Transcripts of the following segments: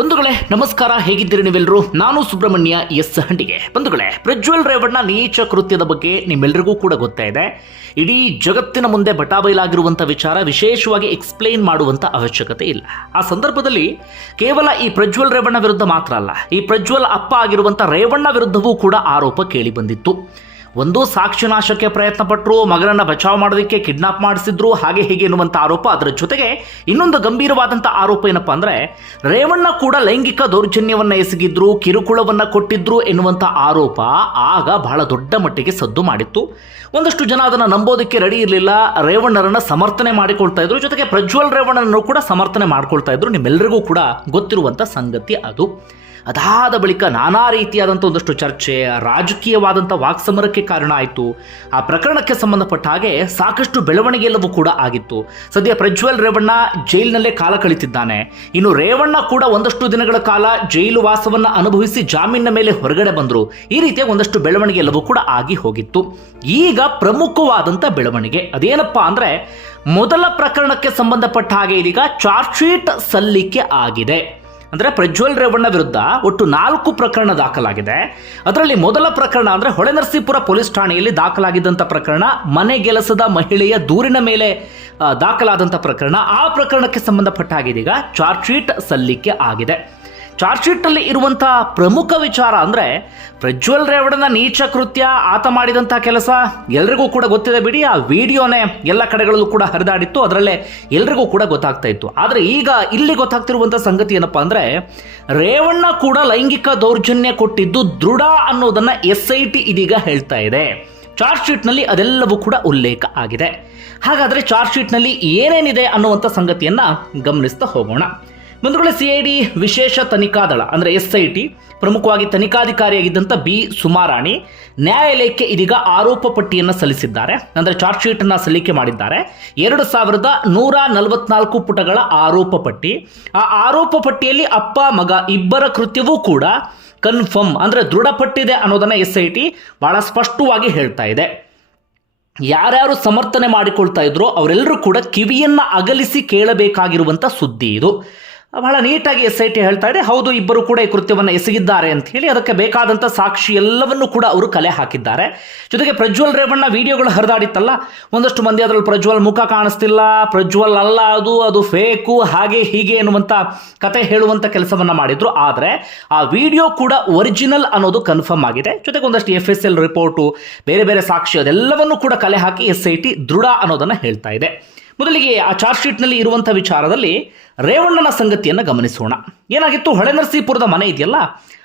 ಬಂಧುಗಳೇ, ನಮಸ್ಕಾರ, ಹೇಗಿದ್ದೀರಿ ನೀವೆಲ್ಲರೂ ನಾನು ಸುಬ್ರಹ್ಮಣ್ಯ ಎಸ್ ಹಂಡಿಗೆ. ಬಂಧುಗಳೇ, ಪ್ರಜ್ವಲ್ ರೇವಣ್ಣ ನೀಚ ಕೃತ್ಯದ ಬಗ್ಗೆ ನಿಮ್ಮೆಲ್ಲರಿಗೂ ಕೂಡ ಗೊತ್ತಾ ಇದೆ. ಇಡೀ ಜಗತ್ತಿನ ಮುಂದೆ ಬಟಾಬೈಲಾಗಿರುವಂಥ ವಿಚಾರ ವಿಶೇಷವಾಗಿ ಎಕ್ಸ್ಪ್ಲೈನ್ ಮಾಡುವಂಥ ಅವಶ್ಯಕತೆ ಇಲ್ಲ. ಆ ಸಂದರ್ಭದಲ್ಲಿ ಕೇವಲ ಈ ಪ್ರಜ್ವಲ್ ರೇವಣ್ಣ ವಿರುದ್ಧ ಮಾತ್ರ ಅಲ್ಲ, ಈ ಪ್ರಜ್ವಲ್ ಅಪ್ಪ ಆಗಿರುವಂಥ ರೇವಣ್ಣ ವಿರುದ್ಧವೂ ಕೂಡ ಆರೋಪ ಕೇಳಿ ಬಂದಿತ್ತು. ಒಂದು ಸಾಕ್ಷಿ ನಾಶಕ್ಕೆ ಪ್ರಯತ್ನ ಪಟ್ಟರು ಮಗನನ್ನ ಬಚಾವ್ ಮಾಡೋದಕ್ಕೆ ಕಿಡ್ನಾಪ್ ಮಾಡಿಸಿದ್ರು, ಹಾಗೆ ಹೀಗೆ ಎನ್ನುವಂಥ ಆರೋಪ. ಅದರ ಜೊತೆಗೆ ಇನ್ನೊಂದು ಗಂಭೀರವಾದಂಥ ಆರೋಪ ಏನಪ್ಪಾ ಅಂದರೆ, ರೇವಣ್ಣ ಕೂಡ ಲೈಂಗಿಕ ದೌರ್ಜನ್ಯವನ್ನ ಎಸಗಿದ್ರು, ಕಿರುಕುಳವನ್ನ ಕೊಟ್ಟಿದ್ರು ಎನ್ನುವಂಥ ಆರೋಪ ಆಗ ಬಹಳ ದೊಡ್ಡ ಮಟ್ಟಿಗೆ ಸದ್ದು ಮಾಡಿತ್ತು. ಒಂದಷ್ಟು ಜನ ಅದನ್ನು ನಂಬೋದಕ್ಕೆ ರೆಡಿ ಇರಲಿಲ್ಲ. ರೇವಣ್ಣರನ್ನ ಸಮರ್ಥನೆ ಮಾಡಿಕೊಳ್ತಾ ಇದ್ರು. ಜೊತೆಗೆ ಪ್ರಜ್ವಲ್ ರೇವಣ್ಣನನ್ನು ಕೂಡ ಸಮರ್ಥನೆ ಮಾಡ್ಕೊಳ್ತಾ ಇದ್ರು. ನಿಮ್ಮೆಲ್ಲರಿಗೂ ಕೂಡ ಗೊತ್ತಿರುವಂಥ ಸಂಗತಿ ಅದು. ಅದಾದ ಬಳಿಕ ನಾನಾ ರೀತಿಯಾದಂಥ ಒಂದಷ್ಟು ಚರ್ಚೆ, ರಾಜಕೀಯವಾದಂಥ ವಾಕ್ಸಮರಕ್ಕೆ ಕಾರಣ ಆಯಿತು. ಆ ಪ್ರಕರಣಕ್ಕೆ ಸಂಬಂಧಪಟ್ಟ ಹಾಗೆ ಸಾಕಷ್ಟು ಬೆಳವಣಿಗೆ ಎಲ್ಲವೂ ಕೂಡ ಆಗಿತ್ತು. ಸದ್ಯ ಪ್ರಜ್ವಲ್ ರೇವಣ್ಣ ಜೈಲಿನಲ್ಲೇ ಕಾಲ ಕಳಿತಿದ್ದಾನೆ. ಇನ್ನು ರೇವಣ್ಣ ಕೂಡ ಒಂದಷ್ಟು ದಿನಗಳ ಕಾಲ ಜೈಲು ವಾಸವನ್ನು ಅನುಭವಿಸಿ ಜಾಮೀನಿನ ಮೇಲೆ ಹೊರಗಡೆ ಬಂದರು. ಈ ರೀತಿಯ ಒಂದಷ್ಟು ಬೆಳವಣಿಗೆ ಎಲ್ಲವೂ ಕೂಡ ಆಗಿ ಹೋಗಿತ್ತು. ಈಗ ಪ್ರಮುಖವಾದಂಥ ಬೆಳವಣಿಗೆ. ಅದೇನಪ್ಪ ಅಂದರೆ, ಮೊದಲ ಪ್ರಕರಣಕ್ಕೆ ಸಂಬಂಧಪಟ್ಟ ಹಾಗೆ ಇದೀಗ ಚಾರ್ಜ್ ಶೀಟ್ ಸಲ್ಲಿಕೆ ಆಗಿದೆ. ಅಂದರೆ ಪ್ರಜ್ವಲ್ ರೇವಣ್ಣ ವಿರುದ್ಧ ಒಟ್ಟು ನಾಲ್ಕು ಪ್ರಕರಣ ದಾಖಲಾಗಿದೆ. ಅದರಲ್ಲಿ ಮೊದಲ ಪ್ರಕರಣ ಅಂದರೆ ಹೊಳೆನರಸೀಪುರ ಪೊಲೀಸ್ ಠಾಣೆಯಲ್ಲಿ ದಾಖಲಾಗಿದ್ದಂಥ ಪ್ರಕರಣ ಮನೆಗೆಲಸದ ಮಹಿಳೆಯ ದೂರಿನ ಮೇಲೆ ದಾಖಲಾದಂಥ ಪ್ರಕರಣ. ಆ ಪ್ರಕರಣಕ್ಕೆ ಸಂಬಂಧಪಟ್ಟ ಚಾರ್ಜ್ ಶೀಟ್ ಸಲ್ಲಿಕೆ ಆಗಿದೆ. ಚಾರ್ಜ್ ಶೀಟಲ್ಲಿ ಇರುವಂತಹ ಪ್ರಮುಖ ವಿಚಾರ ಅಂದರೆ ಪ್ರಜ್ವಲ್ ರೇವಣನ ನೀಚ ಕೃತ್ಯ, ಆತ ಮಾಡಿದಂಥ ಕೆಲಸ ಎಲ್ರಿಗೂ ಕೂಡ ಗೊತ್ತಿದೆ ಬಿಡಿ. ಆ ವಿಡಿಯೋನೇ ಎಲ್ಲ ಕಡೆಗಳಲ್ಲೂ ಕೂಡ ಹರಿದಾಡಿತ್ತು. ಅದರಲ್ಲೇ ಎಲ್ರಿಗೂ ಕೂಡ ಗೊತ್ತಾಗ್ತಾ ಇತ್ತು. ಆದರೆ ಈಗ ಇಲ್ಲಿ ಗೊತ್ತಾಗ್ತಿರುವಂಥ ಸಂಗತಿ ಏನಪ್ಪಾ ಅಂದರೆ ರೇವಣ್ಣ ಕೂಡ ಲೈಂಗಿಕ ದೌರ್ಜನ್ಯ ಕೊಟ್ಟಿದ್ದು ದೃಢ ಅನ್ನೋದನ್ನ ಎಸ್ ಐ ಟಿ ಇದೀಗ ಹೇಳ್ತಾ ಇದೆ. ಚಾರ್ಜ್ ಶೀಟ್ನಲ್ಲಿ ಅದೆಲ್ಲವೂ ಕೂಡ ಉಲ್ಲೇಖ ಆಗಿದೆ. ಹಾಗಾದರೆ ಚಾರ್ಜ್ ಶೀಟ್ನಲ್ಲಿ ಏನೇನಿದೆ ಅನ್ನುವಂಥ ಸಂಗತಿಯನ್ನ ಗಮನಿಸ್ತಾ ಹೋಗೋಣ. ಬಂಧುಗಳೇ ಸಿ ಐ ಡಿ ವಿಶೇಷ ತನಿಖಾ ದಳ, ಅಂದರೆ ಎಸ್ ಐ ಟಿ, ಪ್ರಮುಖವಾಗಿ ತನಿಖಾಧಿಕಾರಿಯಾಗಿದ್ದಂಥ ಬಿ ಸುಮಾರಾಣಿ, ನ್ಯಾಯಾಲಯಕ್ಕೆ ಇದೀಗ ಆರೋಪ ಪಟ್ಟಿಯನ್ನು ಸಲ್ಲಿಸಿದ್ದಾರೆ. ಅಂದರೆ ಚಾರ್ಜ್ ಶೀಟ್ ಅನ್ನ ಸಲ್ಲಿಕೆ ಮಾಡಿದ್ದಾರೆ. ಎರಡು ಸಾವಿರದ ನೂರ ನಲವತ್ನಾಲ್ಕು ಪುಟಗಳ ಆರೋಪ ಪಟ್ಟಿ. ಆ ಆರೋಪ ಪಟ್ಟಿಯಲ್ಲಿ ಅಪ್ಪ, ಮಗ ಇಬ್ಬರ ಕೃತ್ಯವೂ ಕೂಡ ಕನ್ಫರ್ಮ್, ಅಂದರೆ ದೃಢಪಟ್ಟಿದೆ ಅನ್ನೋದನ್ನ ಎಸ್ ಐ ಟಿ ಬಹಳ ಸ್ಪಷ್ಟವಾಗಿ ಹೇಳ್ತಾ ಇದೆ. ಯಾರ್ಯಾರು ಸಮರ್ಥನೆ ಮಾಡಿಕೊಳ್ತಾ ಇದ್ರೋ ಅವರೆಲ್ಲರೂ ಕೂಡ ಕಿವಿಯನ್ನ ಅಗಲಿಸಿ ಕೇಳಬೇಕಾಗಿರುವಂಥ ಸುದ್ದಿ ಇದು. ಬಹಳ ನೀಟಾಗಿ ಎಸ್ ಐ ಟಿ ಹೇಳ್ತಾ ಇದೆ. ಹೌದು, ಇಬ್ಬರು ಕೂಡ ಈ ಕೃತ್ಯವನ್ನು ಎಸಗಿದ್ದಾರೆ ಅಂತ ಹೇಳಿ ಅದಕ್ಕೆ ಬೇಕಾದಂಥ ಸಾಕ್ಷಿ ಎಲ್ಲವನ್ನೂ ಕೂಡ ಅವರು ಕಲೆ ಹಾಕಿದ್ದಾರೆ. ಜೊತೆಗೆ ಪ್ರಜ್ವಲ್ ರೇವಣ್ಣ ವಿಡಿಯೋಗಳು ಹರಿದಾಡಿತ್ತಲ್ಲ? ಒಂದಷ್ಟು ಮಂದಿ ಅದರಲ್ಲಿ ಪ್ರಜ್ವಲ್ ಮುಖ ಕಾಣಿಸ್ತಿಲ್ಲ, ಪ್ರಜ್ವಲ್ ಅಲ್ಲ, ಅದು ಅದು ಫೇಕು, ಹಾಗೆ ಹೀಗೆ ಎನ್ನುವಂಥ ಕತೆ ಹೇಳುವಂಥ ಕೆಲಸವನ್ನ ಮಾಡಿದ್ರು. ಆದರೆ ಆ ವಿಡಿಯೋ ಕೂಡ ಒರಿಜಿನಲ್ ಅನ್ನೋದು ಕನ್ಫರ್ಮ್ ಆಗಿದೆ. ಜೊತೆಗೆ ಒಂದಷ್ಟು ಎಫ್ ಎಸ್ ಎಲ್ ರಿಪೋರ್ಟು, ಬೇರೆ ಬೇರೆ ಸಾಕ್ಷಿ ಅದೆಲ್ಲವನ್ನೂ ಕೂಡ ಕಲೆ ಹಾಕಿ ಎಸ್ ಐ ಟಿ ದೃಢ ಅನ್ನೋದನ್ನು ಹೇಳ್ತಾ ಇದೆ. ಮೊದಲಿಗೆ ಆ ಚಾರ್ಜ್ ಶೀಟ್ನಲ್ಲಿ ಇರುವಂಥ ವಿಚಾರದಲ್ಲಿ ರೇವಣ್ಣನ ಸಂಗತಿಯನ್ನು ಗಮನಿಸೋಣ. ಏನಾಗಿತ್ತು? ಹೊಳೆನರಸೀಪುರದ ಮನೆ ಇದೆಯಲ್ಲ?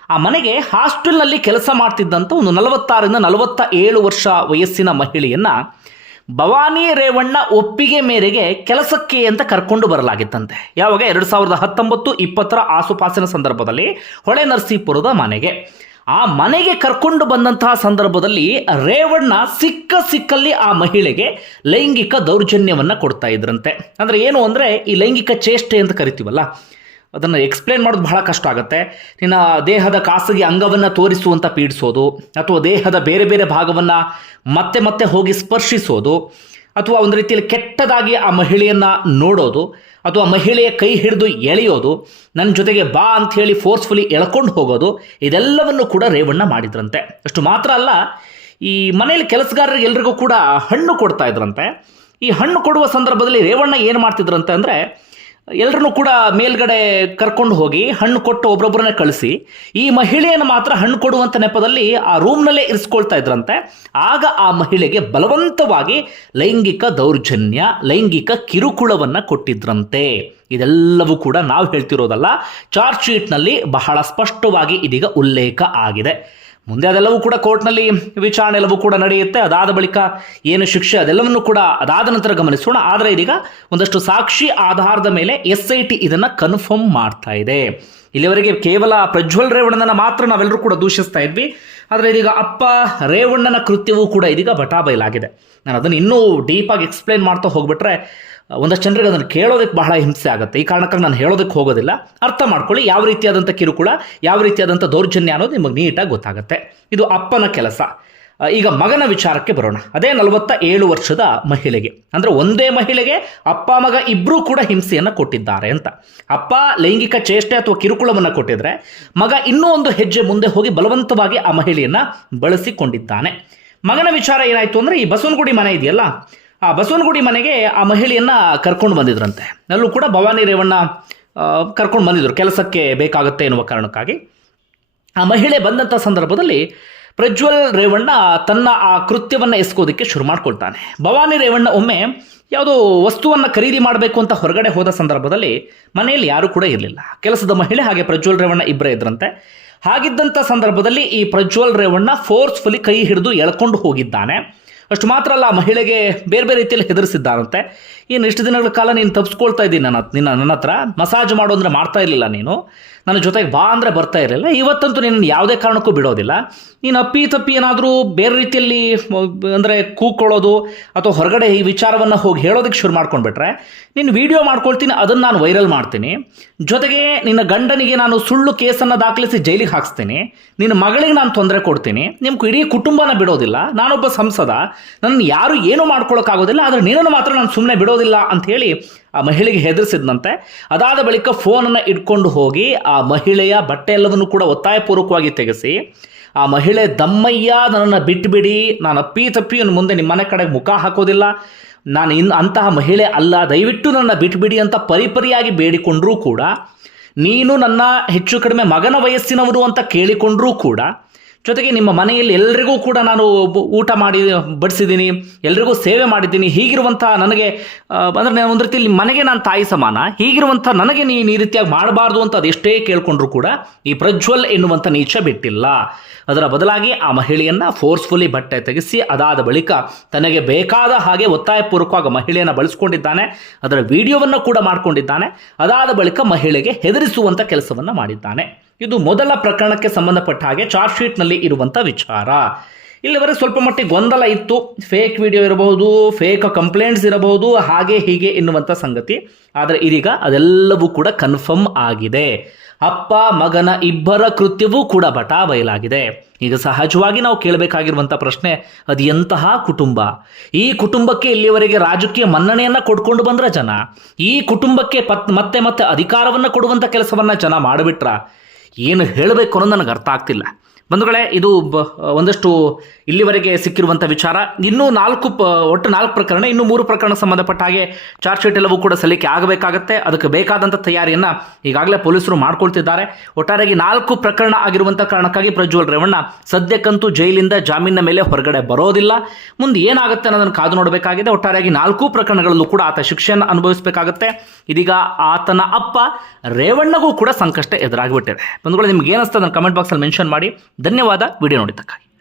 ಆ ಮನೆಗೆ ಹಾಸ್ಟೆಲ್ನಲ್ಲಿ ಕೆಲಸ ಮಾಡ್ತಿದ್ದಂಥ ಒಂದು ನಲವತ್ತಾರರಿಂದ ನಲವತ್ತ ಏಳು ವರ್ಷ ವಯಸ್ಸಿನ ಮಹಿಳೆಯನ್ನು ಭವಾನಿ ರೇವಣ್ಣ ಒಪ್ಪಿಗೆ ಮೇರೆಗೆ ಕೆಲಸಕ್ಕೆ ಅಂತ ಕರ್ಕೊಂಡು ಬರಲಾಗಿತ್ತಂತೆ. ಯಾವಾಗ? ಎರಡು ಸಾವಿರದ ಹತ್ತೊಂಬತ್ತು ಇಪ್ಪತ್ತರ ಆಸುಪಾಸಿನ ಸಂದರ್ಭದಲ್ಲಿ ಹೊಳೆ ನರಸೀಪುರದ ಮನೆಗೆ. ಆ ಮನೆಗೆ ಕರ್ಕೊಂಡು ಬಂದಂತಹ ಸಂದರ್ಭದಲ್ಲಿ ರೇವಣ್ಣ ಸಿಕ್ಕ ಸಿಕ್ಕಲ್ಲಿ ಆ ಮಹಿಳೆಗೆ ಲೈಂಗಿಕ ದೌರ್ಜನ್ಯವನ್ನು ಕೊಡ್ತಾ ಇದ್ರಂತೆ. ಅಂದರೆ ಏನು ಅಂದರೆ ಈ ಲೈಂಗಿಕ ಚೇಷ್ಟೆ ಅಂತ ಕರಿತೀವಲ್ಲ, ಅದನ್ನು ಎಕ್ಸ್ಪ್ಲೇನ್ ಮಾಡೋದು ಬಹಳ ಕಷ್ಟ ಆಗುತ್ತೆ. ನಿನ್ನ ದೇಹದ ಖಾಸಗಿ ಅಂಗವನ್ನು ತೋರಿಸುವಂಥ ಪೀಡಿಸೋದು, ಅಥವಾ ದೇಹದ ಬೇರೆ ಬೇರೆ ಭಾಗವನ್ನು ಮತ್ತೆ ಮತ್ತೆ ಹೋಗಿ ಸ್ಪರ್ಶಿಸೋದು, ಅಥವಾ ಒಂದು ರೀತಿಯಲ್ಲಿ ಕೆಟ್ಟದಾಗಿ ಆ ಮಹಿಳೆಯನ್ನು ನೋಡೋದು ಅಥವಾ ಮಹಿಳೆಯ ಕೈ ಹಿಡಿದು ಎಳೆಯೋದು ನನ್ನ ಜೊತೆಗೆ ಬಾ ಅಂತ ಹೇಳಿ ಫೋರ್ಸ್ಫುಲಿ ಎಳ್ಕೊಂಡು ಹೋಗೋದು, ಇದೆಲ್ಲವನ್ನು ಕೂಡ ರೇವಣ್ಣ ಮಾಡಿದ್ರಂತೆ. ಅಷ್ಟು ಮಾತ್ರ ಅಲ್ಲ, ಈ ಮನೆಯಲ್ಲಿ ಕೆಲಸಗಾರರಿಗೆ ಎಲ್ರಿಗೂ ಕೂಡ ಹಣ್ಣು ಕೊಡ್ತಾ ಇದ್ರಂತೆ. ಈ ಹಣ್ಣು ಕೊಡುವ ಸಂದರ್ಭದಲ್ಲಿ ರೇವಣ್ಣ ಏನು ಮಾಡ್ತಿದ್ರಂತೆ ಅಂದರೆ ಎಲ್ಲರನ್ನು ಕೂಡ ಮೇಲ್ಗಡೆ ಕರ್ಕೊಂಡು ಹೋಗಿ ಹಣ್ಣು ಕೊಟ್ಟು ಒಬ್ರೊಬ್ಬರನ್ನ ಕಳಿಸಿ, ಈ ಮಹಿಳೆಯನ್ನು ಮಾತ್ರ ಹಣ್ಣು ಕೊಡುವಂಥ ನೆಪದಲ್ಲಿ ಆ ರೂಮ್ನಲ್ಲೇ ಇರಿಸ್ಕೊಳ್ತಾ ಇದ್ರಂತೆ. ಆಗ ಆ ಮಹಿಳೆಗೆ ಬಲವಂತವಾಗಿ ಲೈಂಗಿಕ ದೌರ್ಜನ್ಯ, ಲೈಂಗಿಕ ಕಿರುಕುಳವನ್ನು ಕೊಟ್ಟಿದ್ರಂತೆ. ಇದೆಲ್ಲವೂ ಕೂಡ ನಾವು ಹೇಳ್ತಿರೋದಲ್ಲ, ಚಾರ್ಜ್ ಶೀಟ್ನಲ್ಲಿ ಬಹಳ ಸ್ಪಷ್ಟವಾಗಿ ಇದೀಗ ಉಲ್ಲೇಖ ಆಗಿದೆ. ಮುಂದೆ ಅದೆಲ್ಲವೂ ಕೂಡ ಕೋರ್ಟ್ನಲ್ಲಿ ವಿಚಾರಣೆ ಎಲ್ಲವೂ ಕೂಡ ನಡೆಯುತ್ತೆ. ಅದಾದ ಬಳಿಕ ಏನು ಶಿಕ್ಷೆ ಅದೆಲ್ಲವನ್ನು ಕೂಡ ಅದಾದ ನಂತರ ಗಮನಿಸೋಣ. ಆದರೆ ಇದೀಗ ಒಂದಷ್ಟು ಸಾಕ್ಷಿ ಆಧಾರದ ಮೇಲೆ ಎಸ್ ಐ ಟಿ ಇದನ್ನು ಕನ್ಫರ್ಮ್ ಮಾಡ್ತಾ ಇದೆ. ಇಲ್ಲಿವರೆಗೆ ಕೇವಲ ಪ್ರಜ್ವಲ್ ರೇವಣ್ಣನ ಮಾತ್ರ ನಾವೆಲ್ಲರೂ ಕೂಡ ದೂಷಿಸ್ತಾ ಇದ್ವಿ. ಆದರೆ ಇದೀಗ ಅಪ್ಪ ರೇವಣ್ಣನ ಕೃತ್ಯವೂ ಕೂಡ ಇದೀಗ ಬಟಾಬೈಲಾಗಿದೆ. ನಾನು ಅದನ್ನು ಇನ್ನೂ ಡೀಪಾಗಿ ಎಕ್ಸ್ಪ್ಲೈನ್ ಮಾಡ್ತಾ ಹೋಗ್ಬಿಟ್ರೆ ಒಂದಷ್ಟು ಜನರಿಗೆ ಅದನ್ನು ಕೇಳೋದಕ್ಕೆ ಬಹಳ ಹಿಂಸೆ ಆಗುತ್ತೆ. ಈ ಕಾರಣಕ್ಕಾಗಿ ನಾನು ಹೇಳೋದಕ್ಕೆ ಹೋಗೋದಿಲ್ಲ. ಅರ್ಥ ಮಾಡ್ಕೊಳ್ಳಿ, ಯಾವ ರೀತಿಯಾದಂಥ ಕಿರುಕುಳ, ಯಾವ ರೀತಿಯಾದಂಥ ದೌರ್ಜನ್ಯ ಅನ್ನೋದು ನಿಮಗೆ ನೀಟಾಗಿ ಗೊತ್ತಾಗುತ್ತೆ. ಇದು ಅಪ್ಪನ ಕೆಲಸ. ಈಗ ಮಗನ ವಿಚಾರಕ್ಕೆ ಬರೋಣ. ಅದೇ ನಲವತ್ತ ಏಳು ವರ್ಷದ ಮಹಿಳೆಗೆ. ಅಂದರೆ ಒಂದೇ ಮಹಿಳೆಗೆ ಅಪ್ಪ, ಮಗ ಇಬ್ಬರೂ ಕೂಡ ಹಿಂಸೆಯನ್ನು ಕೊಟ್ಟಿದ್ದಾರೆ ಅಂತ. ಅಪ್ಪ ಲೈಂಗಿಕ ಚೇಷ್ಟೆ ಅಥವಾ ಕಿರುಕುಳವನ್ನು ಕೊಟ್ಟಿದ್ರೆ ಮಗ ಇನ್ನೂ ಒಂದು ಹೆಜ್ಜೆ ಮುಂದೆ ಹೋಗಿ ಬಲವಂತವಾಗಿ ಆ ಮಹಿಳೆಯನ್ನು ಬಳಸಿಕೊಂಡಿದ್ದಾನೆ. ಮಗನ ವಿಚಾರ ಏನಾಯಿತು ಅಂದರೆ ಈ ಬಸವನಗುಡಿ ಮನೆ ಇದೆಯಲ್ಲ? ಆ ಬಸವನಗುಡಿ ಮನೆಗೆ ಆ ಮಹಿಳೆಯನ್ನ ಕರ್ಕೊಂಡು ಬಂದಿದ್ರಂತೆ. ಅಲ್ಲೂ ಕೂಡ ಭವಾನಿ ರೇವಣ್ಣ ಕರ್ಕೊಂಡು ಬಂದಿದ್ರು. ಕೆಲಸಕ್ಕೆ ಬೇಕಾಗುತ್ತೆ ಎನ್ನುವ ಕಾರಣಕ್ಕಾಗಿ. ಆ ಮಹಿಳೆ ಬಂದಂಥ ಸಂದರ್ಭದಲ್ಲಿ ಪ್ರಜ್ವಲ್ ರೇವಣ್ಣ ತನ್ನ ಆ ಕೃತ್ಯವನ್ನು ಎಸ್ಕೋದಕ್ಕೆ ಶುರು ಮಾಡ್ಕೊಳ್ತಾನೆ. ಭವಾನಿ ರೇವಣ್ಣ ಒಮ್ಮೆ ಯಾವುದೋ ವಸ್ತುವನ್ನು ಖರೀದಿ ಮಾಡಬೇಕು ಅಂತ ಹೊರಗಡೆ ಹೋದ ಸಂದರ್ಭದಲ್ಲಿ ಮನೆಯಲ್ಲಿ ಯಾರೂ ಕೂಡ ಇರಲಿಲ್ಲ. ಕೆಲಸದ ಮಹಿಳೆ ಹಾಗೆ ಪ್ರಜ್ವಲ್ ರೇವಣ್ಣ ಇಬ್ಬರೇ ಇದ್ರಂತೆ. ಹಾಗಿದ್ದಂಥ ಸಂದರ್ಭದಲ್ಲಿ ಈ ಪ್ರಜ್ವಲ್ ರೇವಣ್ಣ ಫೋರ್ಸ್ಫುಲಿ ಕೈ ಹಿಡಿದು ಎಳ್ಕೊಂಡು ಹೋಗಿದ್ದಾನೆ. ಅಷ್ಟು ಮಾತ್ರ ಅಲ್ಲ, ಮಹಿಳೆಗೆ ಬೇರೆ ಬೇರೆ ರೀತಿಯಲ್ಲಿ ಹೆದರಿಸಿದ್ದಾರಂತೆ ಇನ್ನು ಇಷ್ಟು ದಿನಗಳ ಕಾಲ ನೀನು ತಪ್ಪಿಸ್ಕೊಳ್ತಾ ಇದ್ದೀನಿ ನನ್ನ ನಿನ್ನ ನನ್ನ ಹತ್ರ? ಮಸಾಜ್ ಮಾಡು ಅಂದರೆ ಮಾಡ್ತಾ ಇರಲಿಲ್ಲ ನೀನು. ನನ್ನ ಜೊತೆಗೆ ಬಾ ಅಂದರೆ ಬರ್ತಾ ಇರಲಿಲ್ಲ. ಇವತ್ತಂತೂ ನಿನ್ನ ಯಾವುದೇ ಕಾರಣಕ್ಕೂ ಬಿಡೋದಿಲ್ಲ. ನೀನು ಅಪ್ಪಿ ತಪ್ಪಿ ಏನಾದರೂ ಬೇರೆ ರೀತಿಯಲ್ಲಿ ಅಂದರೆ ಕೂಕೊಳ್ಳೋದು ಅಥವಾ ಹೊರಗಡೆ ಈ ವಿಚಾರವನ್ನು ಹೋಗಿ ಹೇಳೋದಕ್ಕೆ ಶುರು ಮಾಡ್ಕೊಂಡ್ಬಿಟ್ರೆ, ನೀನು ವಿಡಿಯೋ ಮಾಡ್ಕೊಳ್ತೀನಿ, ಅದನ್ನು ನಾನು ವೈರಲ್ ಮಾಡ್ತೀನಿ. ಜೊತೆಗೆ ನಿನ್ನ ಗಂಡನಿಗೆ ನಾನು ಸುಳ್ಳು ಕೇಸನ್ನು ದಾಖಲಿಸಿ ಜೈಲಿಗೆ ಹಾಕ್ಸ್ತೀನಿ. ನಿನ್ನ ಮಗಳಿಗೆ ನಾನು ತೊಂದರೆ ಕೊಡ್ತೀನಿ. ನಿಮ್ಮ ಇಡೀ ಕುಟುಂಬನ ಬಿಡೋದಿಲ್ಲ. ನಾನೊಬ್ಬ ಸಂಸದ. ನನ್ನ ಯಾರು ಏನೂ ಮಾಡ್ಕೊಳ್ಳೋಕ್ಕಾಗೋದಿಲ್ಲ ಆದರೆ ನಿನ್ನನ್ನು ಮಾತ್ರ ನಾನು ಸುಮ್ಮನೆ ಬಿಡೋದಿಲ್ಲ ಅಂತ ಹೇಳಿ ಆ ಮಹಿಳೆಗೆ ಹೆದರಿಸಿದಂತೆ ಅದಾದ ಬಳಿಕ ಫೋನನ್ನು ಇಟ್ಕೊಂಡು ಹೋಗಿ ಆ ಮಹಿಳೆಯ ಬಟ್ಟೆ ಎಲ್ಲವನ್ನು ಕೂಡ ಒತ್ತಾಯಪೂರ್ವಕವಾಗಿ ತೆಗೆಸಿ, ಆ ಮಹಿಳೆ ದಮ್ಮಯ್ಯ, ನನ್ನನ್ನು ಬಿಟ್ಟುಬಿಡಿ ನಾನು ಅಪ್ಪಿ ತಪ್ಪಿ ಮುಂದೆ ನಿಮ್ಮ ಮನೆ ಕಡೆಗೆ ಮುಖ ಹಾಕೋದಿಲ್ಲ. ನಾನು ಇನ್ನು ಅಂತಹ ಮಹಿಳೆ ಅಲ್ಲ, ದಯವಿಟ್ಟು ನನ್ನ ಬಿಟ್ಬಿಡಿ ಅಂತ ಪರಿಪರಿಯಾಗಿ ಬೇಡಿಕೊಂಡರೂ ಕೂಡ, ನೀನು ನನ್ನ ಹೆಚ್ಚು ಕಡಿಮೆ ಮಗನ ವಯಸ್ಸಿನವರು ಅಂತ ಕೇಳಿಕೊಂಡರೂ ಕೂಡ ಜೊತೆಗೆ ನಿಮ್ಮ ಮನೆಯಲ್ಲಿ ಎಲ್ರಿಗೂ ಕೂಡ ನಾನು ಊಟ ಮಾಡಿ ಬಡಿಸಿದ್ದೀನಿ, ಎಲ್ರಿಗೂ ಸೇವೆ ಮಾಡಿದ್ದೀನಿ. ಹೀಗಿರುವಂಥ ನನಗೆ ಅಂದರೆ ಒಂದು ರೀತಿಯಲ್ಲಿ ಮನೆಗೆ ನಾನು ತಾಯಿ ಸಮಾನ. ಹೀಗಿರುವಂಥ ನನಗೆ ನೀನು ಈ ರೀತಿಯಾಗಿ ಮಾಡಬಾರ್ದು ಅಂತ ಅದೆಷ್ಟೇ ಕೇಳಿಕೊಂಡ್ರು ಕೂಡ ಈ ಪ್ರಜ್ವಲ್ ಎನ್ನುವಂಥ ನೀಚ ಬಿಟ್ಟಿಲ್ಲ. ಅದರ ಬದಲಾಗಿ ಆ ಮಹಿಳೆಯನ್ನು ಫೋರ್ಸ್ಫುಲಿ ಬಟ್ಟೆ ತೆಗೆಸಿ ಅದಾದ ಬಳಿಕ ತನಗೆ ಬೇಕಾದ ಹಾಗೆ ಒತ್ತಾಯಪೂರ್ವಕವಾಗಿ ಮಹಿಳೆಯನ್ನು ಬಳಸ್ಕೊಂಡಿದ್ದಾನೆ, ಅದರ ವಿಡಿಯೋವನ್ನು ಕೂಡ ಮಾಡಿಕೊಂಡಿದ್ದಾನೆ, ಅದಾದ ಬಳಿಕ ಮಹಿಳೆಗೆ ಹೆದರಿಸುವಂಥ ಕೆಲಸವನ್ನು ಮಾಡಿದ್ದಾನೆ. ಇದು ಮೊದಲ ಪ್ರಕರಣಕ್ಕೆ ಸಂಬಂಧಪಟ್ಟ ಹಾಗೆ ಚಾರ್ಜ್ ಶೀಟ್ನಲ್ಲಿ ಇರುವಂಥ ವಿಚಾರ. ಇಲ್ಲಿವರೆಗೆ ಸ್ವಲ್ಪ ಮಟ್ಟಿಗೆ ಗೊಂದಲ ಇತ್ತು. ಫೇಕ್ ವಿಡಿಯೋ ಇರಬಹುದು ಫೇಕ್ ಕಂಪ್ಲೇಂಟ್ಸ್ ಇರಬಹುದು, ಹಾಗೆ ಹೀಗೆ ಎನ್ನುವಂಥ ಸಂಗತಿ. ಆದರೆ ಇದೀಗ ಅದೆಲ್ಲವೂ ಕೂಡ ಕನ್ಫರ್ಮ್ ಆಗಿದೆ. ಅಪ್ಪ, ಮಗನ ಇಬ್ಬರ ಕೃತ್ಯವೂ ಕೂಡ ಬಟಾ ಬಯಲಾಗಿದೆ. ಈಗ ಸಹಜವಾಗಿ ನಾವು ಕೇಳಬೇಕಾಗಿರುವಂಥ ಪ್ರಶ್ನೆ, ಅದು ಎಂತಹ ಕುಟುಂಬ? ಈ ಕುಟುಂಬಕ್ಕೆ ಇಲ್ಲಿವರೆಗೆ ರಾಜಕೀಯ ಮನ್ನಣೆಯನ್ನು ಕೊಡ್ಕೊಂಡು ಬಂದ್ರ ಜನ? ಈ ಕುಟುಂಬಕ್ಕೆ ಪತ್, ಮತ್ತೆ ಮತ್ತೆ ಅಧಿಕಾರವನ್ನು ಕೊಡುವಂಥ ಕೆಲಸವನ್ನ ಜನ ಮಾಡಿಬಿಟ್ರ? ಏನು ಹೇಳಬೇಕು ಅನ್ನೋದು ನನಗೆ ಅರ್ಥ ಆಗ್ತಿಲ್ಲ. ಬಂಧುಗಳೇ, ಇದು ಒಂದಷ್ಟು ಇಲ್ಲಿವರೆಗೆ ಸಿಕ್ಕಿರುವಂಥ ವಿಚಾರ. ಇನ್ನೂ ನಾಲ್ಕು ಪ, ಒಟ್ಟು ನಾಲ್ಕು ಪ್ರಕರಣ, ಇನ್ನೂ ಮೂರು ಪ್ರಕರಣ ಸಂಬಂಧಪಟ್ಟ ಹಾಗೆ ಚಾರ್ಜ್ ಶೀಟ್ ಎಲ್ಲವೂ ಕೂಡ ಸಲ್ಲಿಕೆ ಆಗಬೇಕಾಗತ್ತೆ. ಅದಕ್ಕೆ ಬೇಕಾದಂಥ ತಯಾರಿಯನ್ನು ಈಗಾಗಲೇ ಪೊಲೀಸರು ಮಾಡ್ಕೊಳ್ತಿದ್ದಾರೆ. ಒಟ್ಟಾರೆಯಾಗಿ ನಾಲ್ಕು ಪ್ರಕರಣ ಆಗಿರುವಂಥ ಕಾರಣಕ್ಕಾಗಿ ಪ್ರಜ್ವಲ್ ರೇವಣ್ಣ ಸದ್ಯಕ್ಕಂತೂ ಜೈಲಿಂದ ಜಾಮೀನಿನ ಮೇಲೆ ಹೊರಗಡೆ ಬರೋದಿಲ್ಲ. ಮುಂದೆ ಏನಾಗುತ್ತೆ ಅನ್ನೋದನ್ನು ಕಾದು ನೋಡಬೇಕಾಗಿದೆ. ಒಟ್ಟಾರೆಯಾಗಿ ನಾಲ್ಕು ಪ್ರಕರಣಗಳಲ್ಲೂ ಕೂಡ ಆತ ಶಿಕ್ಷೆಯನ್ನು ಅನುಭವಿಸಬೇಕಾಗತ್ತೆ. ಇದೀಗ ಆತನ ಅಪ್ಪ ರೇವಣ್ಣಗೂ ಕೂಡ ಸಂಕಷ್ಟ ಎದುರಾಗಿಬಿಟ್ಟಿದೆ. ಬಂಧುಗಳು, ನಿಮ್ಗೆ ಏನಿಸ್ತದೆ ಕಮೆಂಟ್ ಬಾಕ್ಸಲ್ಲಿ ಮೆನ್ಷನ್ ಮಾಡಿ. ಧನ್ಯವಾದ. ವಿಡಿಯೋ ನೋಡಿದ್ದಕ್ಕಾಗಿ.